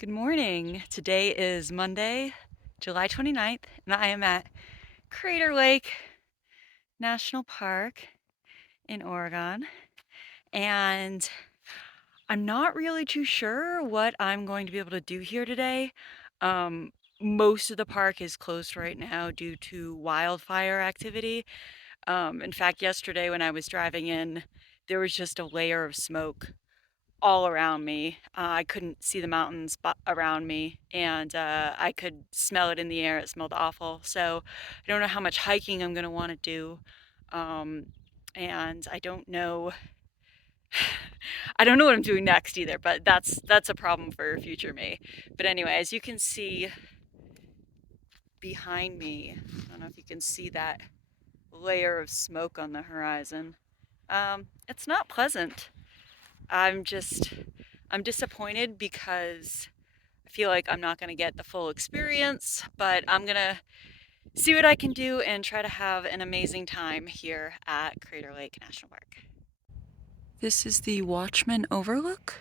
Good morning. Today is Monday, July 29th, and I am at Crater Lake National Park in Oregon. And I'm not really too sure what I'm going to be able to do here today. Um, Most of the park is closed right now due to wildfire activity. In fact, yesterday when I was driving in, there was just a layer of smoke all around me. I couldn't see the mountains around me, and I could smell it in the air. It smelled awful. So I don't know how much hiking I'm going to want to do, um, and I don't know. I don't know what I'm doing next either. But that's a problem for future me. But anyway, as you can see behind me, I don't know if you can see that layer of smoke on the horizon. It's not pleasant. I'm just I'm disappointed because I feel like I'm not going to get the full experience, but I'm going to see what I can do and try to have an amazing time here at Crater Lake National Park. This is the Watchman Overlook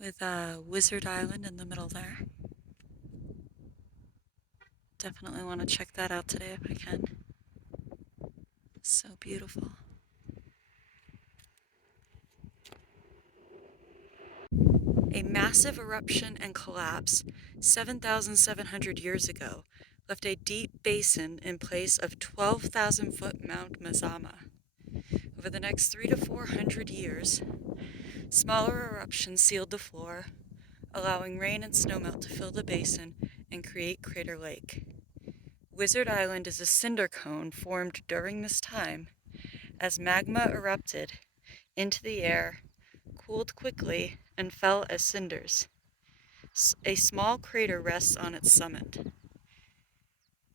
with Wizard Island in the middle there. Definitely want to check that out today if I can. So beautiful. A massive eruption and collapse 7,700 years ago left a deep basin in place of 12,000-foot Mount Mazama. Over the next 300 to 400 years, smaller eruptions sealed the floor, allowing rain and snowmelt to fill the basin and create Crater Lake. Wizard Island is a cinder cone formed during this time as magma erupted into the air, cooled quickly, and fell as cinders. A small crater rests on its summit.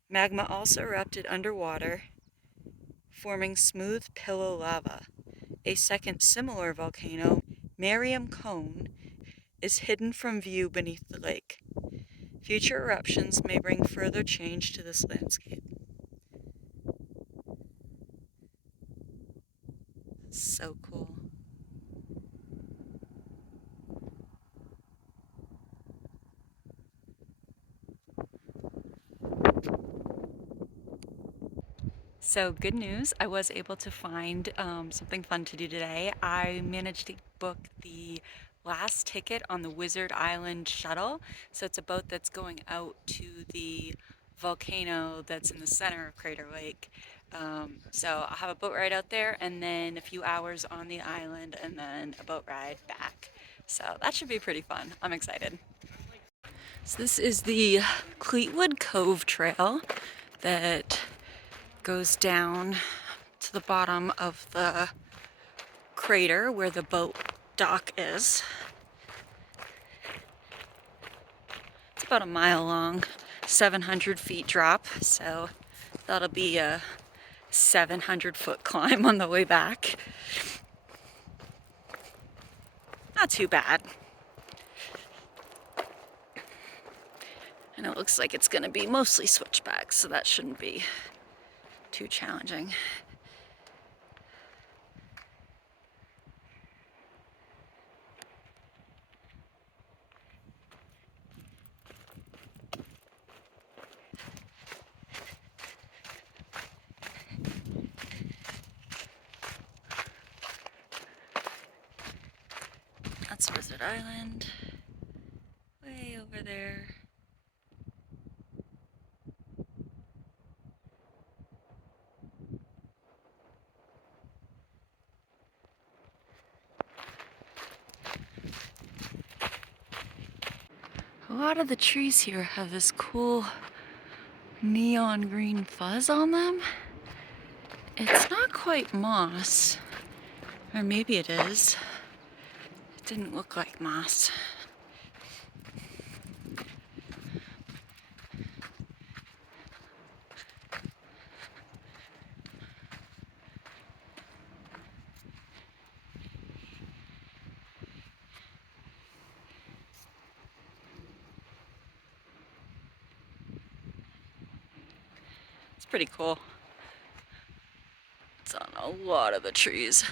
Magma also erupted underwater, forming smooth pillow lava. A second similar volcano, Miriam Cone, is hidden from view beneath the lake. Future eruptions may bring further change to this landscape. So cool. So good news, I was able to find something fun to do today. I managed to book the last ticket on the Wizard Island shuttle. So it's a boat that's going out to the volcano that's in the center of Crater Lake. So I'll have a boat ride out there and then a few hours on the island and then a boat ride back. So that should be pretty fun. I'm excited. So this is the Cleetwood Cove trail that goes down to the bottom of the crater where the boat dock is. It's about a mile long, 700 feet drop, so that'll be a 700-foot climb on the way back. Not too bad. And it looks like it's going to be mostly switchbacks, so that shouldn't be too challenging. That's Wizard Island, way over there. A lot of the trees here have this cool neon green fuzz on them. It's not quite moss, or maybe it is. It didn't look like moss. It's pretty cool. It's on a lot of the trees,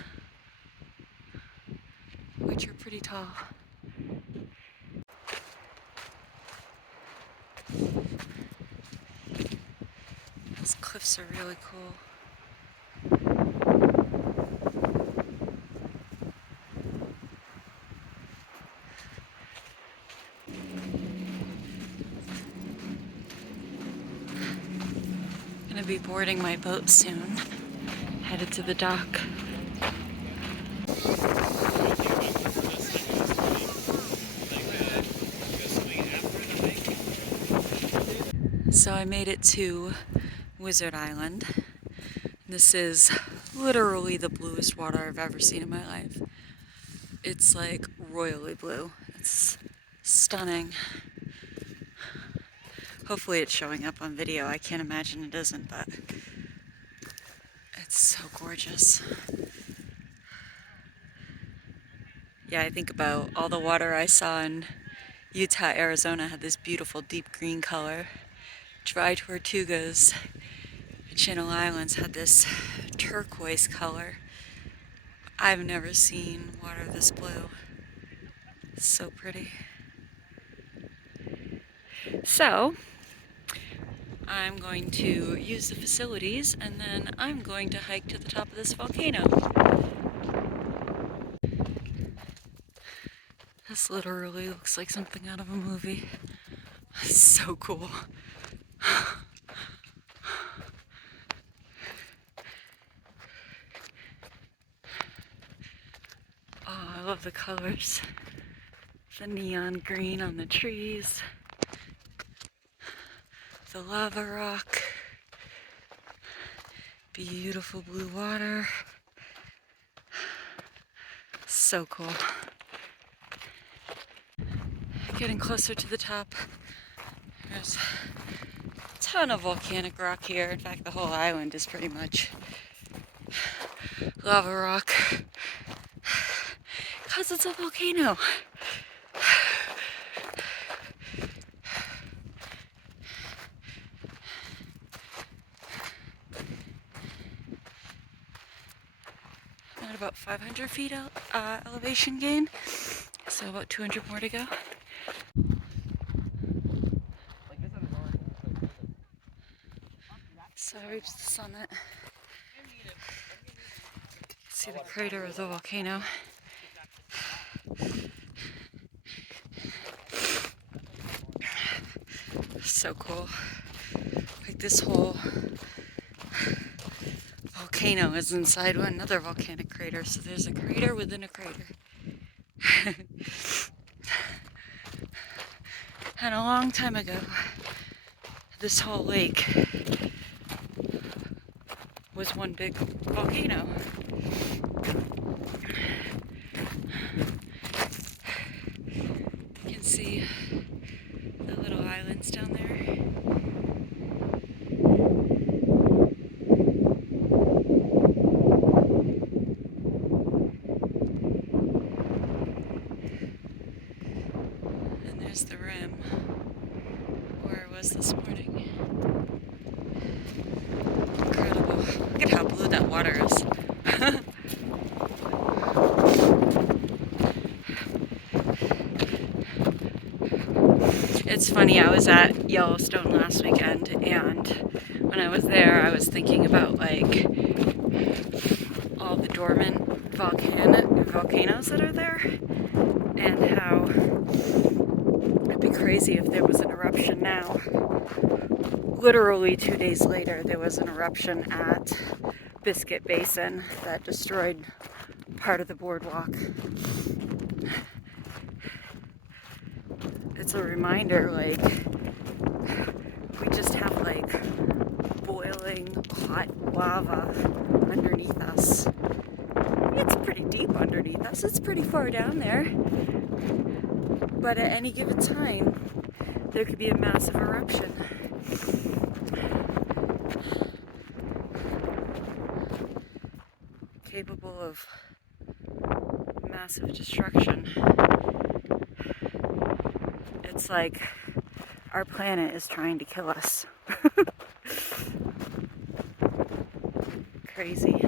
which which are pretty tall. These cliffs are really cool. Gonna be boarding my boat soon. Headed to the dock. So I made it to Wizard Island. This is literally the bluest water I've ever seen in my life. It's like royally blue. It's stunning. Hopefully it's showing up on video. I can't imagine it isn't, but it's so gorgeous. Yeah, I think about all the water I saw in Utah, Arizona had this beautiful deep green color. Dry Tortugas, Channel Islands had this turquoise color. I've never seen water this blue. It's so pretty. So, I'm going to use the facilities and then I'm going to hike to the top of this volcano. This literally looks like something out of a movie. It's so cool. Oh, I love the colors. The neon green on the trees. The lava rock. Beautiful blue water. So cool. Getting closer to the top. There's a ton of volcanic rock here. In fact, the whole island is pretty much lava rock. Because it's a volcano. At about 500 feet elevation gain, so about 200 more to go. So I reached the summit. See the crater of the volcano. So cool. Like this whole volcano is inside another volcanic crater, so there's a crater within a crater. And a long time ago, this whole lake was one big volcano. You can see the little islands down there. And there's the rim where I was this morning. Incredible. Look at how blue that water is. It's funny, I was at Yellowstone last weekend, and when I was there, I was thinking about like all the dormant volcanoes that are there, and how it'd be crazy if there was an eruption now. Literally 2 days later, there was an eruption at Biscuit Basin that destroyed part of the boardwalk. It's a reminder, like, we just have like boiling hot lava underneath us. It's pretty deep underneath us. It's pretty far down there. But at any given time, there could be a massive eruption. Capable of massive destruction. It's like our planet is trying to kill us. Crazy.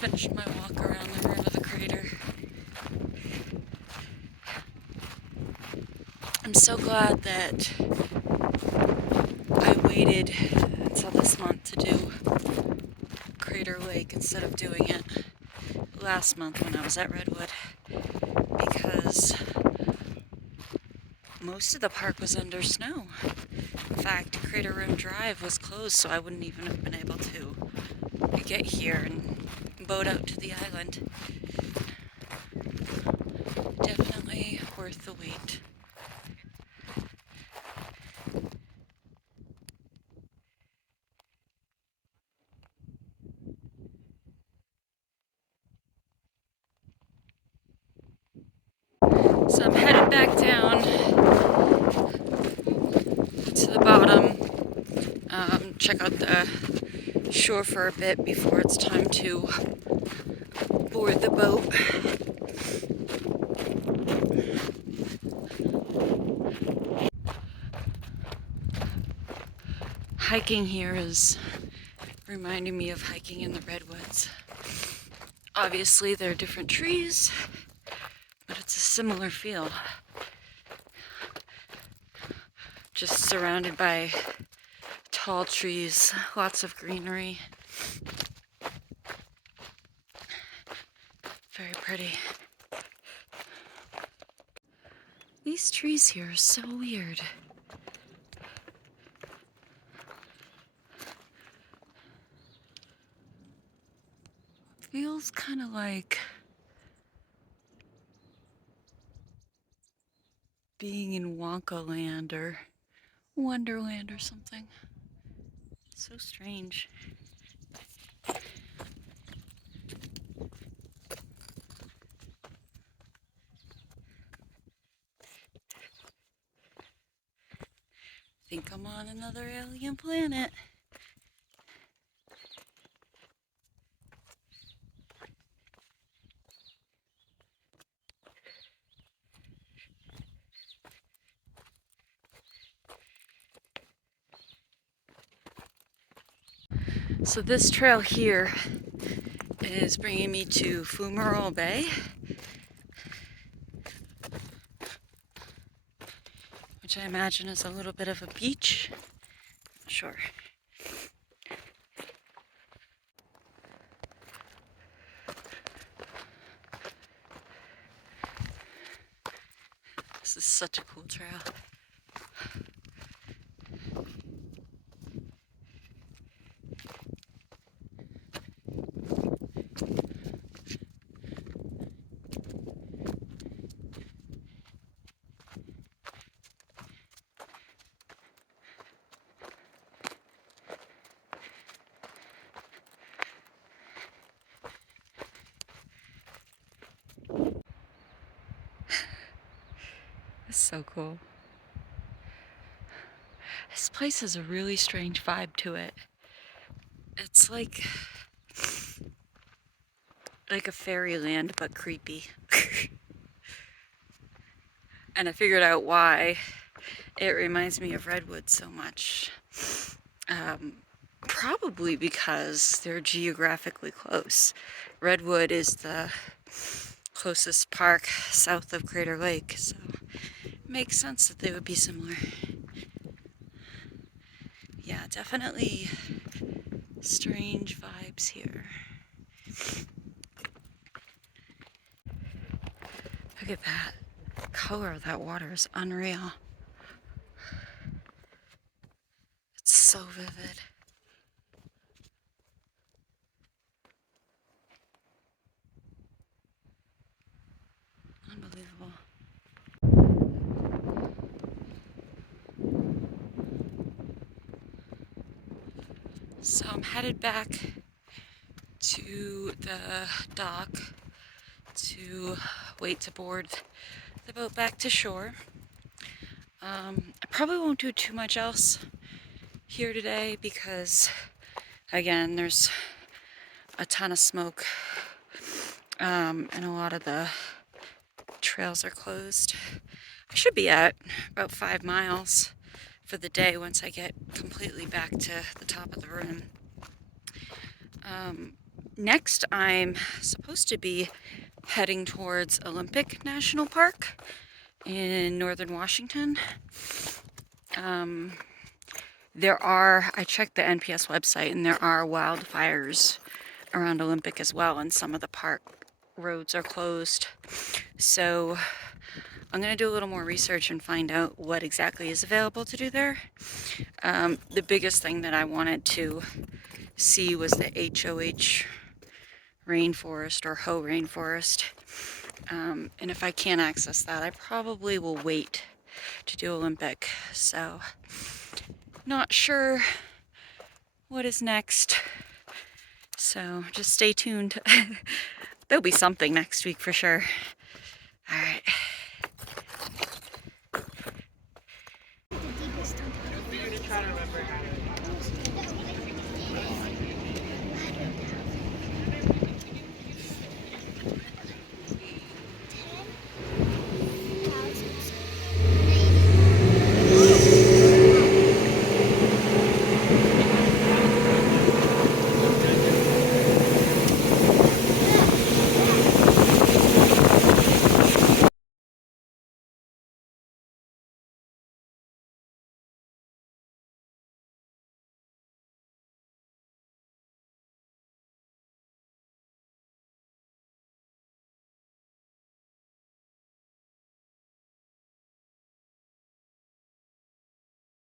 just finished my walk around the rim of the crater. I'm so glad that I waited until this month to do Crater Lake instead of doing it last month when I was at Redwood, because most of the park was under snow. In fact, Crater Rim Drive was closed, so I wouldn't even have been able to get here and boat out to the island. Definitely worth the wait. So I'm headed back down to the bottom, check out the shore for a bit before it's time to board the boat. Hiking here is reminding me of hiking in the redwoods. Obviously, there are different trees, but it's a similar feel. Just surrounded by tall trees, lots of greenery. Very pretty. These trees here are so weird. Feels kind of like being in Wonka Land or Wonderland or something. So strange. Think I'm on another alien planet. So this trail here is bringing me to Fumarole Bay, which I imagine is a little bit of a beach. Sure. This is such a cool trail. It's so cool. This place has a really strange vibe to it. It's like a fairyland, but creepy. And I figured out why it reminds me of Redwood so much. Probably because they're geographically close. Redwood is the closest park south of Crater Lake, so it makes sense that they would be similar. Yeah, definitely strange vibes here. Look at that. The color of that water is unreal. It's so vivid. Unbelievable. So I'm headed back to the dock to wait to board the boat back to shore. I probably won't do too much else here today because, again, there's a ton of smoke, and a lot of the trails are closed. I should be at about 5 miles for the day once I get completely back to the top of the rim. Next, I'm supposed to be heading towards Olympic National Park in northern Washington. I checked the NPS website, and there are wildfires around Olympic as well, and some of the park roads are closed. So I'm going to do a little more research and find out what exactly is available to do there. The biggest thing that I wanted to see was the HOH rainforest or Ho rainforest. And if I can't access that, I probably will wait to do Olympic. So, not sure what is next. So, just stay tuned. There'll be something next week for sure. All right.